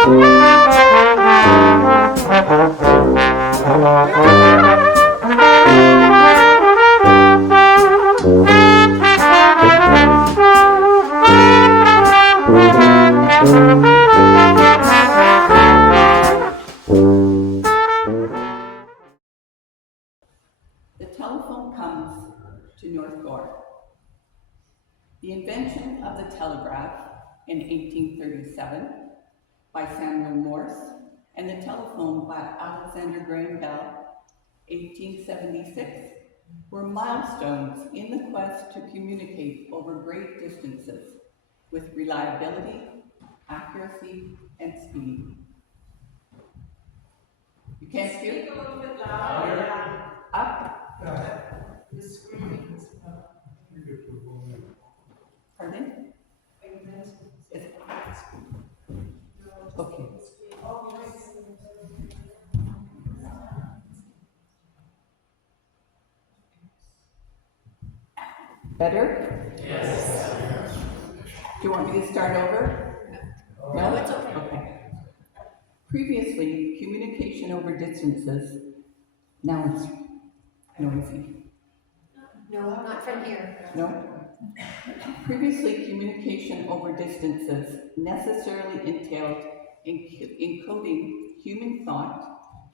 The telephone comes to North Gower. The invention of the telegraph in 1837 by Samuel Morse and the telephone by Alexander Graham Bell, 1876, were milestones in the quest to communicate over great distances with reliability, accuracy, and speed. You can't hear? Speak a little bit louder. Up? The screaming is Pardon? Okay. Better? Yes. Do you want me to start over? No? It's okay. Previously, communication over distances, now it's noisy. No, not from here. No? Previously, communication over distances necessarily entailed encoding human thought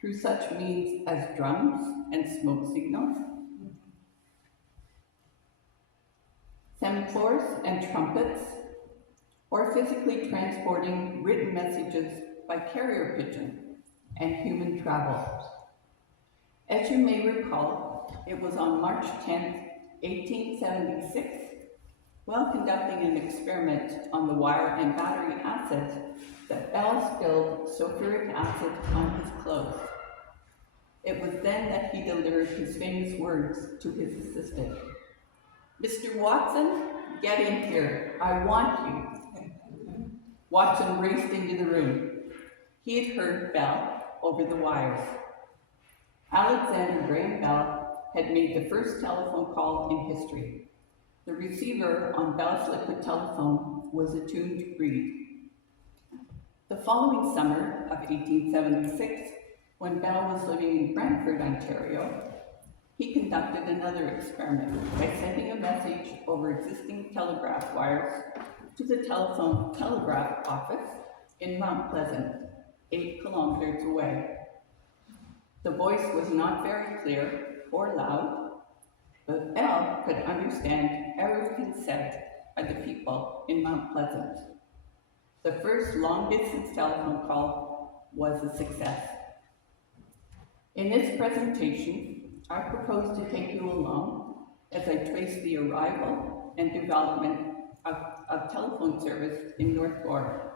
through such means as drums and smoke signals, semaphores and trumpets, or physically transporting written messages by carrier pigeon and human travel. As you may recall, it was on March 10, 1876, while conducting an experiment on the wire and battery acid, that Bell spilled sulfuric acid on his clothes. It was then that he delivered his famous words to his assistant. "Mr. Watson, get in here. I want you." Watson raced into the room. He had heard Bell over the wires. Alexander Graham Bell had made the first telephone call in history. The receiver on Bell's liquid telephone was a tuned reed. The following summer of 1876, when Bell was living in Brantford, Ontario, he conducted another experiment by sending a message over existing telegraph wires to the telegraph office in Mount Pleasant, 8 kilometers away. The voice was not very clear or loud, but Bell could understand everything said by the people in Mount Pleasant. The first long-distance telephone call was a success. In this presentation, I propose to take you along as I trace the arrival and development of telephone service in North Gower.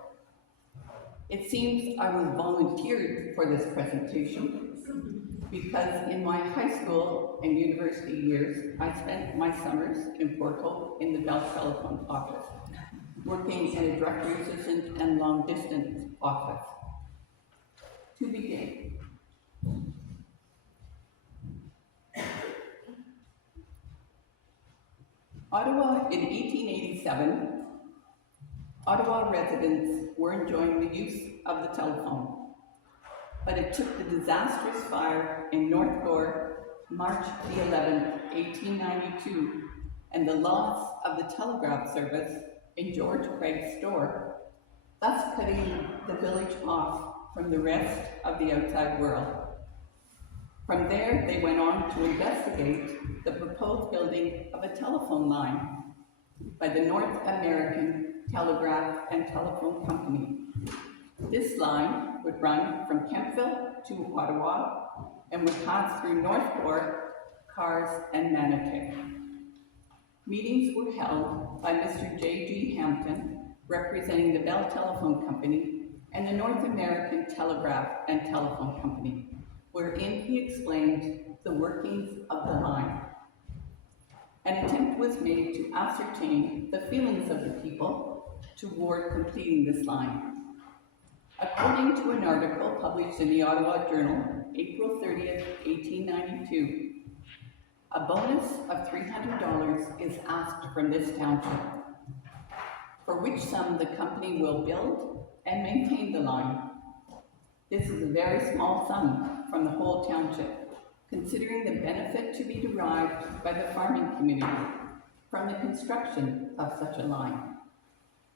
It seems I was volunteered for this presentation because in my high school and university years, I spent my summers in Port Hope in the Bell telephone office, working in a directory assistant and long distance office. To begin, Ottawa in 1887, Ottawa residents were enjoying the use of the telephone, but it took the disastrous fire in North Gower, March the 11th, 1892, and the loss of the telegraph service in George Craig's store, thus cutting the village off from the rest of the outside world. From there, they went on to investigate the proposed building of a telephone line by the North American Telegraph and Telephone Company. This line would run from Kemptville to Ottawa and would pass through North Gower, Cars, and Manotick. Meetings were held by Mr. J.G. Hampton, representing the Bell Telephone Company, and the North American Telegraph and Telephone Company, wherein he explained the workings of the line. An attempt was made to ascertain the feelings of the people toward completing this line. According to an article published in the Ottawa Journal, April 30th, 1892, a bonus of $300 is asked from this township, for which sum the company will build and maintain the line. This is a very small sum from the whole township, considering the benefit to be derived by the farming community from the construction of such a line.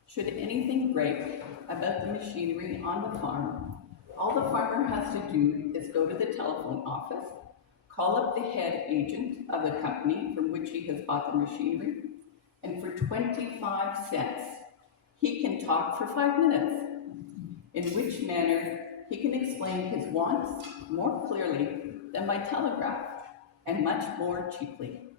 Should anything break about the machinery on the farm, all the farmer has to do is go to the telephone office, call up the head agent of the company from which he has bought the machinery, and for 25 cents, he can talk for 5 minutes, in which manner he can explain his wants more clearly than by telegraph, and much more cheaply.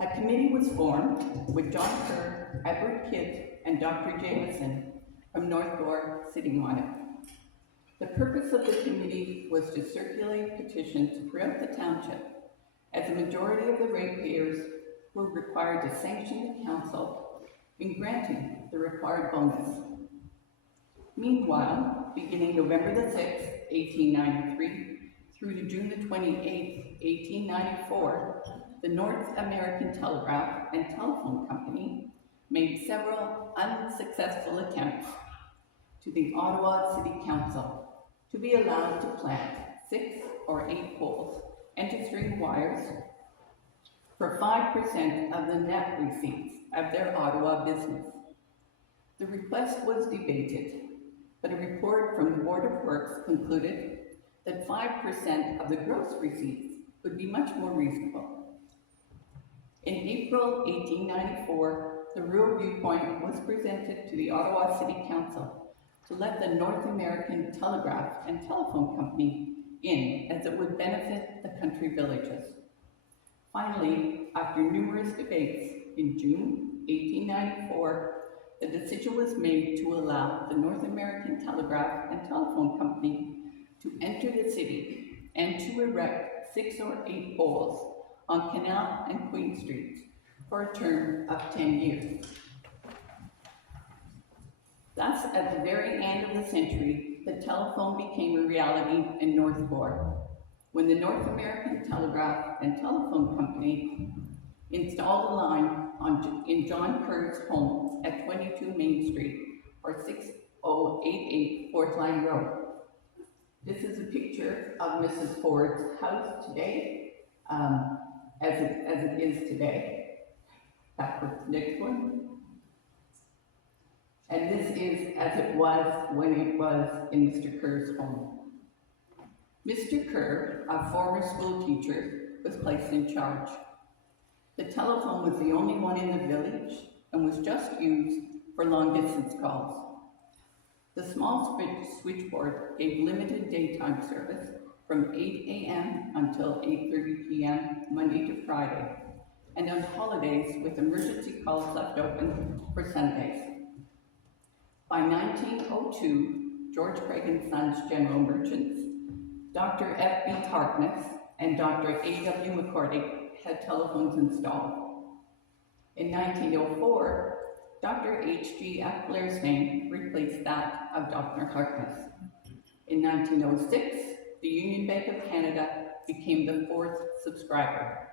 A committee was formed with John Kerr, Edward Kidd, and Dr. Jameson from North Gower sitting on it. The purpose of the committee was to circulate petitions throughout the township, as the majority of the ratepayers were required to sanction the council in granting the required bonus. Meanwhile, beginning November the 6th, 1893, through to June the 28th, 1894, the North American Telegraph and Telephone Company made several unsuccessful attempts to the Ottawa City Council to be allowed to plant 6 or 8 poles and to string wires for 5% of the net receipts of their Ottawa business. The request was debated, but a report from the Board of Works concluded that 5% of the gross receipts would be much more reasonable. In April 1894, the Rural Viewpoint was presented to the Ottawa City Council to let the North American Telegraph and Telephone Company in, as it would benefit the country villages. Finally, after numerous debates, in June 1894, the decision was made to allow the North American Telegraph and Telephone Company to enter the city and to erect 6 or 8 poles on Canal and Queen Streets for a term of 10 years. Thus, at the very end of the century, the telephone became a reality in North Gower, when the North American Telegraph and Telephone Company installed a line in John Kerr's home at 22 Main Street, or 6088 Fourth Line Road. This is a picture of Mrs. Ford's house today, as it is today. Backwards, next one. And this is as it was when it was in Mr. Kerr's home. Mr. Kerr, a former school teacher, was placed in charge. The telephone was the only one in the village and was just used for long-distance calls. The small switchboard gave limited daytime service from 8 a.m. until 8:30 p.m. Monday to Friday, and on holidays with emergency calls left open for Sundays. By 1902, George Craig and Sons General Merchants, Dr. F.B. Harkness, and Dr. A.W. McCordy had telephones installed. In 1904, Dr. H.G. F. Blair's name replaced that of Dr. Harkness. In 1906, the Union Bank of Canada became the 4th subscriber.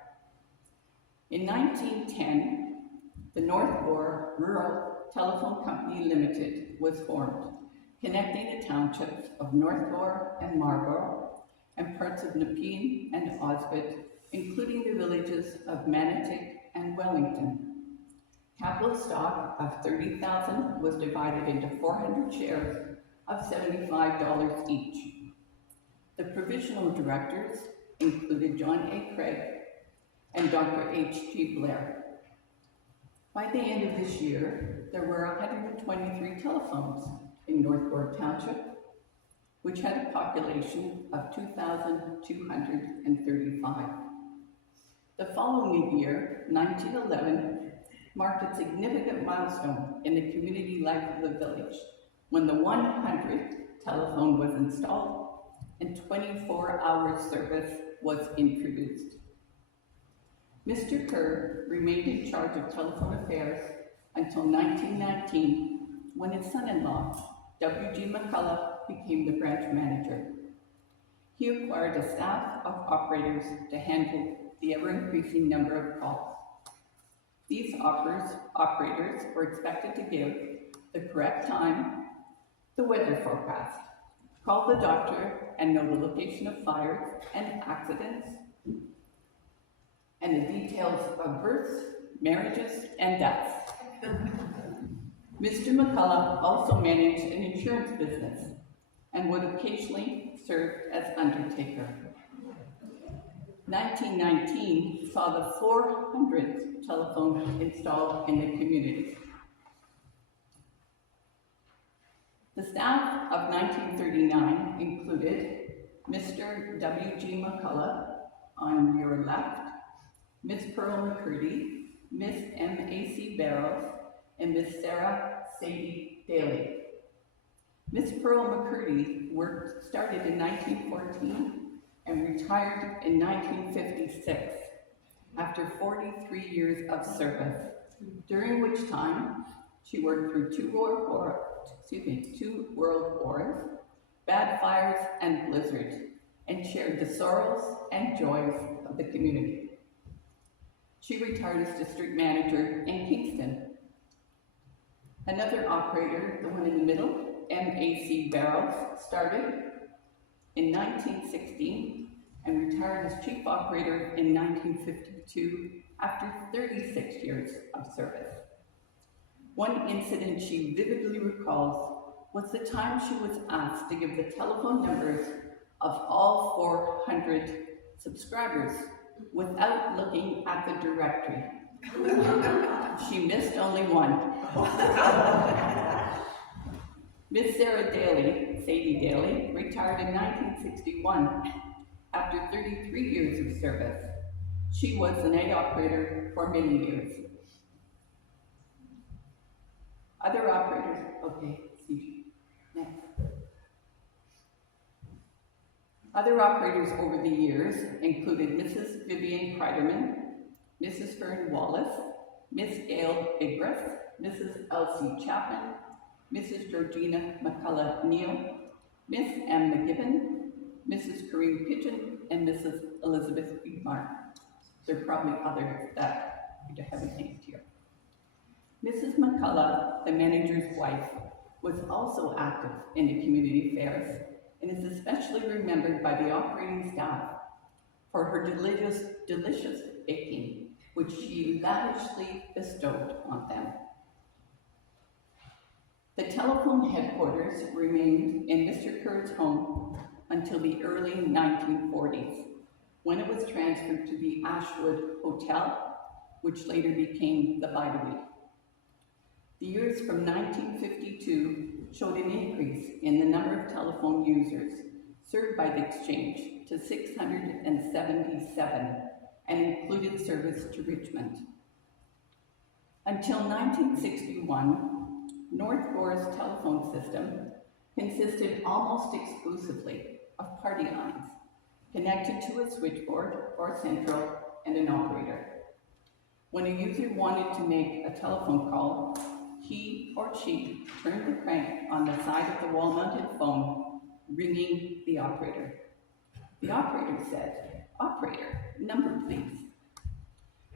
In 1910, the North Gower Rural Telephone Company Limited was formed, connecting the townships of North Gower and Marlborough and parts of Nepean and Osgood, including the villages of Manotick and Wellington. Capital stock of $30,000 was divided into 400 shares of $75 each. The provisional directors included John A. Craig and Dr. H.G. Blair. By the end of this year, there were 123 telephones in North Gower Township, which had a population of 2,235. The following year, 1911, marked a significant milestone in the community life of the village, when the 100th telephone was installed and 24-hour service was introduced. Mr. Kerr remained in charge of telephone affairs until 1919, when his son-in-law, W.G. McCullough, became the branch manager. He acquired a staff of operators to handle the ever-increasing number of calls. These operators were expected to give the correct time, forecast, call the doctor and know the location of fires and accidents, and the details of births, marriages, and deaths. Mr. McCullough also managed an insurance business and would occasionally serve as undertaker. 1919 saw the 400th telephone installed in the community. The staff of 1939 included Mr. W.G. McCullough on your left, Miss Pearl McCurdy, Miss M.A.C. Barrows, and Miss Sarah Sadie Daly. Miss Pearl McCurdy started in 1914 and retired in 1956 after 43 years of service, during which time she worked through two world wars, bad fires, and blizzards, and shared the sorrows and joys of the community. She retired as district manager in Kingston. Another operator, the one in the middle, M.A.C. Barrows, started in 1916 and retired as chief operator in 1952 after 36 years of service. One incident she vividly recalls was the time she was asked to give the telephone numbers of all 400 subscribers without looking at the directory. She missed only one. Miss Sarah Daly, Sadie Daly, retired in 1961 after 33 years of service. She was an A operator for many years. Other operators, okay, see, next. Other operators over the years included Mrs. Vivian Kreiderman, Mrs. Fern Wallace, Miss Gail Bigress, Mrs. Elsie Chapman, Mrs. Georgina McCullough Neal, Miss M. McGibbon, Mrs. Corinne Pigeon, and Mrs. Elizabeth Beekmar. There are probably others that I haven't named here. Mrs. McCullough, the manager's wife, was also active in the community affairs and is especially remembered by the operating staff for her delicious baking, which she lavishly bestowed on them. The telephone headquarters remained in Mr. Kerr's home until the early 1940s, when it was transferred to the Ashwood Hotel, which later became the Bidewee. The years from 1952 showed an increase in the number of telephone users served by the exchange to 677 and included service to Richmond. Until 1961, North Gower's telephone system consisted almost exclusively of party lines connected to a switchboard or central and an operator. When a user wanted to make a telephone call, he or she turned the crank on the side of the wall-mounted phone, ringing the operator. The operator said, "Operator, number please."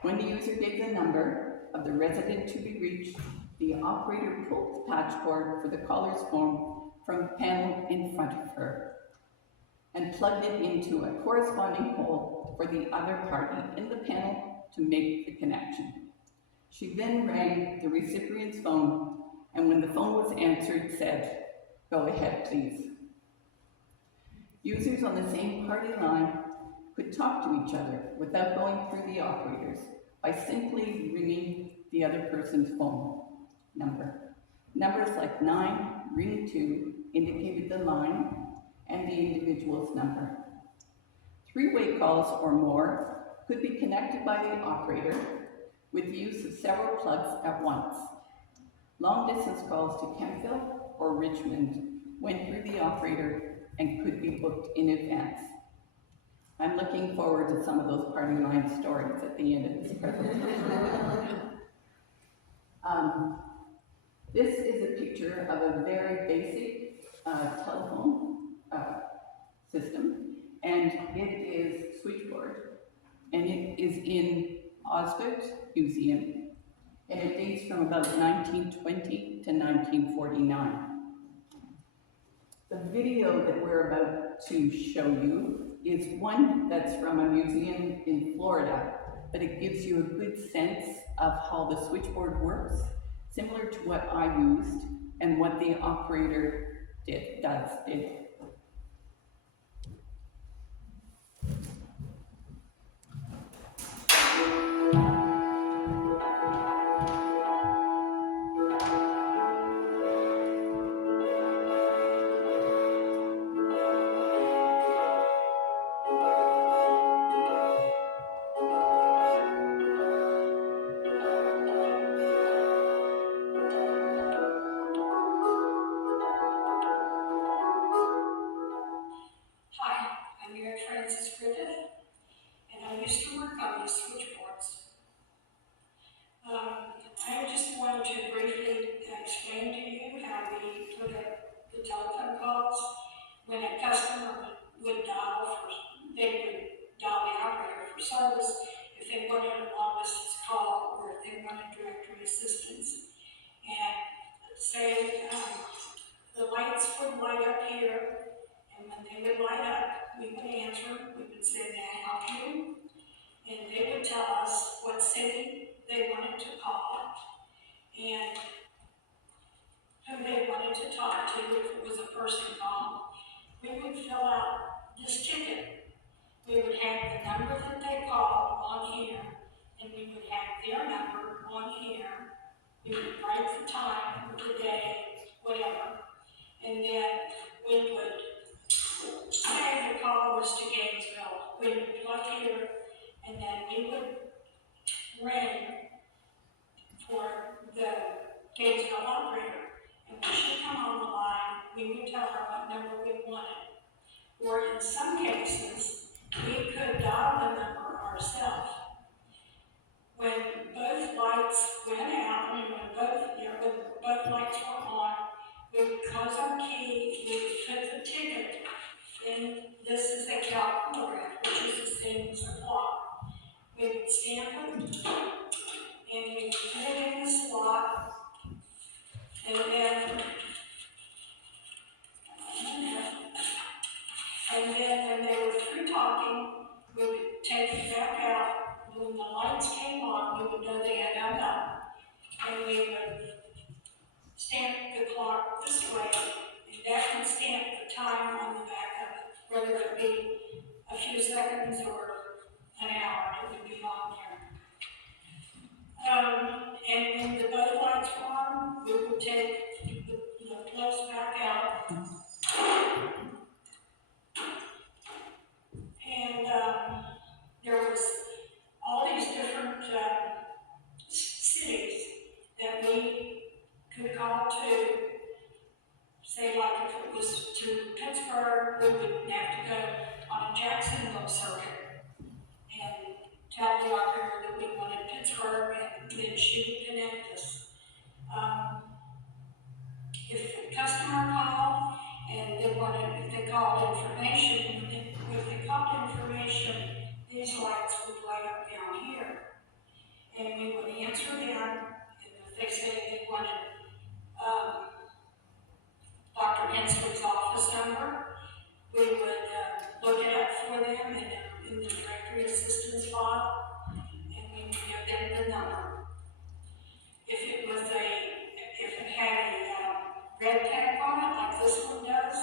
When the user gave the number of the resident to be reached, the operator pulled the patch cord for the caller's phone from the panel in front of her and plugged it into a corresponding hole for the other party in the panel to make the connection. She then rang the recipient's phone, and when the phone was answered, said, "Go ahead, please." Users on the same party line could talk to each other without going through the operators by simply ringing the other person's phone number. Numbers like 9, ring 2 indicated the line and the individual's number. Three-way calls or more could be connected by the operator with the use of several plugs at once. Long-distance calls to Kempville or Richmond went through the operator and could be booked in advance. I'm looking forward to some of those party line stories at the end of this presentation. This is a picture of a very basic telephone system, and it is switchboard, and it is in Osgood Museum, and it dates from about 1920 to 1949. The video that we're about to show you is one that's from a museum in Florida, but it gives you a good sense of how the switchboard works, similar to what I used and what the operator did. I just wanted to briefly explain to you how we put up the telephone calls. When a customer would dial they would dial the operator for service if they wanted a long distance call or if they wanted directory assistance. And say the lights would light up here, and when they would light up, we would answer, we would say, "May I help you?" And they would tell us what city they wanted to call and who they wanted to talk to if it was a person call. We would fill out this ticket. We would have the number that they called on here, and we would have their number on here. We would write the time, the day, whatever, and then we would say the call was to Gainesville. We would plug here, and then we would ring for the Gainesville operator. And when she come on the line, we would tell her what number we wanted. Or in some cases, we could dial the number ourselves. When both lights went out, and when both lights were on, we would close our key, we would put the ticket in. This is a telegraph, which is the same as a clock. We would stamp it, and we would put it in the slot, and then when they were through talking, we would take it back out. When the lights came on, we would know they had hung up, and we would stamp the clock this way, and that would stamp the time on the back of it, whether it be a few seconds or an hour, it would be on there. And when the both lights were on, we would take the plugs back out. And there was all these different cities that we could call to. Say, like if it was to Pittsburgh, we would have to go on a Jacksonville circuit and tell the operator that we wanted Pittsburgh, and then she would connect us. If the customer called and if they called information, if they called information, these lights would light up down here. And we would answer them, and if they said they wanted Dr. Hensley's office number, we would look it up for them in the directory assistance file, and we would give them the number. If it had a red tag on it, like this one does,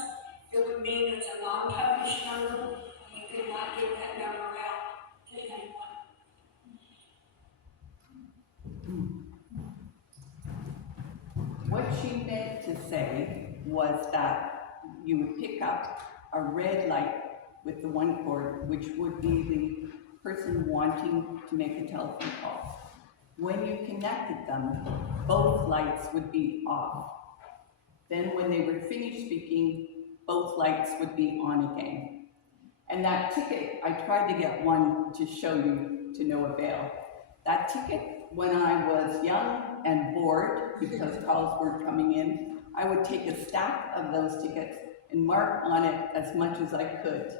it would mean it's a non-published number, and we could not give that number out to anyone. What she meant to say was that you would pick up a red light with the one cord, which would be the person wanting to make a telephone call. When you connected them, both lights would be off. Then when they were finished speaking, both lights would be on again. And that ticket, I tried to get one to show you to no avail. That ticket, when I was young and bored because calls weren't coming in, I would take a stack of those tickets and mark on it as much as I could.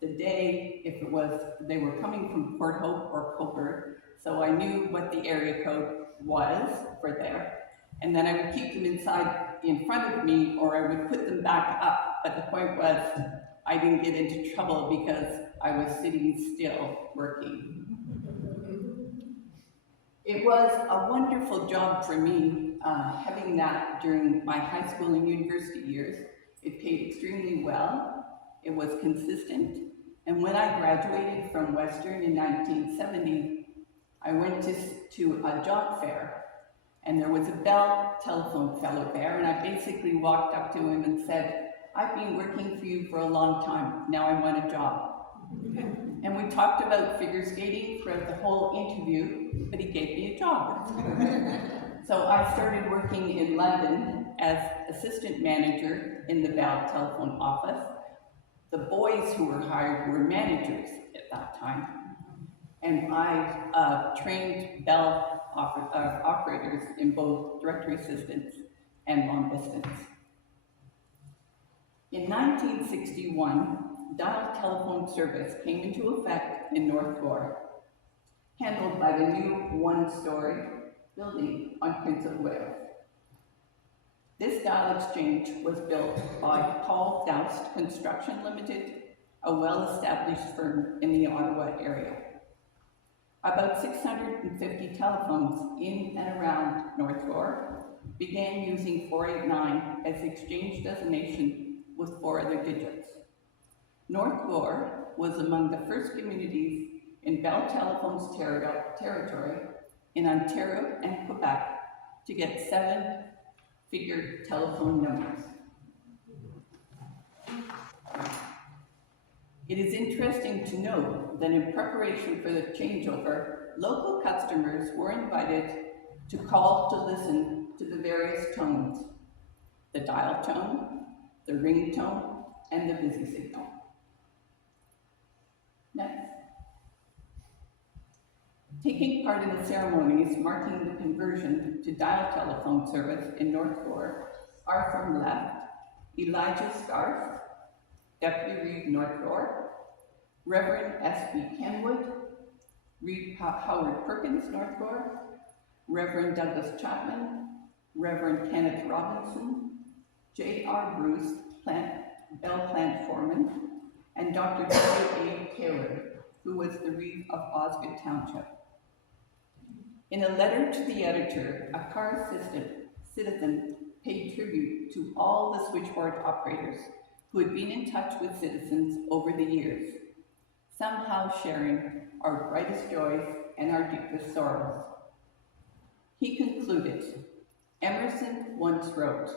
The day, if it was, they were coming from Port Hope or Coker, so I knew what the area code was for there. And then I would keep them in front of me, or I would put them back up but the point was, I didn't get into trouble because I was sitting still working. It was a wonderful job for me, having that during my high school and university years. It paid extremely well, it was consistent, and when I graduated from Western in 1970, I went to a job fair, and there was a Bell telephone fellow there, and I basically walked up to him and said, "I've been working for you for a long time, now I want a job." And we talked about figure skating throughout the whole interview, but he gave me a job. So I started working in London as assistant manager in the Bell telephone office. The boys who were hired were managers at that time. And I trained Bell operators in both directory assistance and long distance. In 1961, dial telephone service came into effect in North Gower, handled by the new one-story building on Prince of Wales. This dial exchange was built by Paul Doust Construction Limited, a well-established firm in the Ottawa area. About 650 telephones in and around North Gower began using 489 as exchange designation with 4 other digits. North Gower was among the first communities in Bell Telephone's territory in Ontario and Quebec to get 7-figure telephone numbers. It is interesting to note that in preparation for the changeover, local customers were invited to call to listen to the various tones: the dial tone, the ring tone, and the busy signal. Next. Taking part in the ceremonies marking the conversion to dial telephone service in North Gower are from left, Elijah Scarf, Deputy Reeve North Gower, Reverend S.B. Kenwood, Reeve Howard Perkins North Gower, Reverend Douglas Chapman, Reverend Kenneth Robinson, J.R. Bruce, Bell Plant Foreman, and Dr. J.A. Taylor, who was the Reeve of Osgood Township. In a letter to the editor, a car citizen paid tribute to all the switchboard operators who had been in touch with citizens over the years, somehow sharing our brightest joys and our deepest sorrows. He concluded, Emerson once wrote,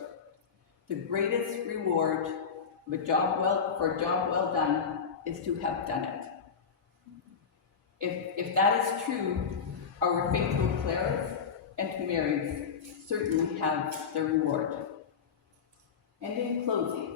"The greatest reward for a job well done is to have done it." If that is true, our faithful Claras and Marys certainly have the reward. And in closing,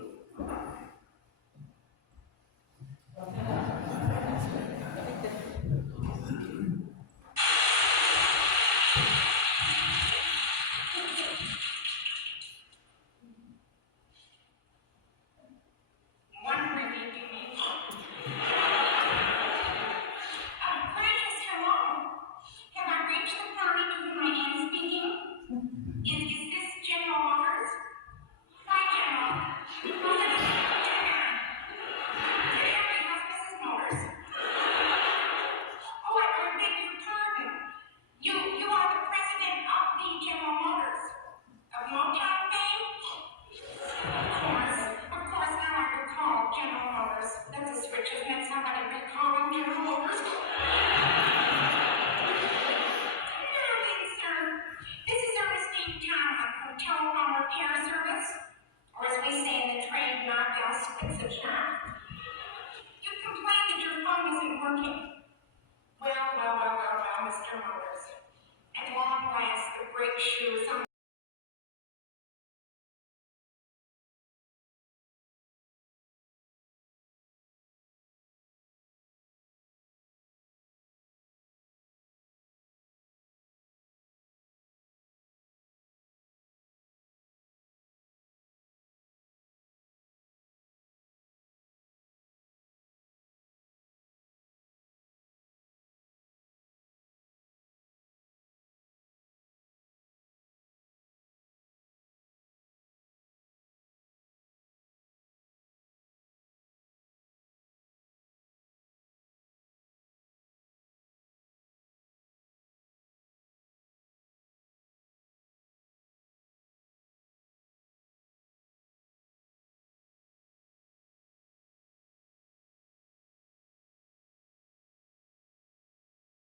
Mr. Motors. At long last, the brake shoes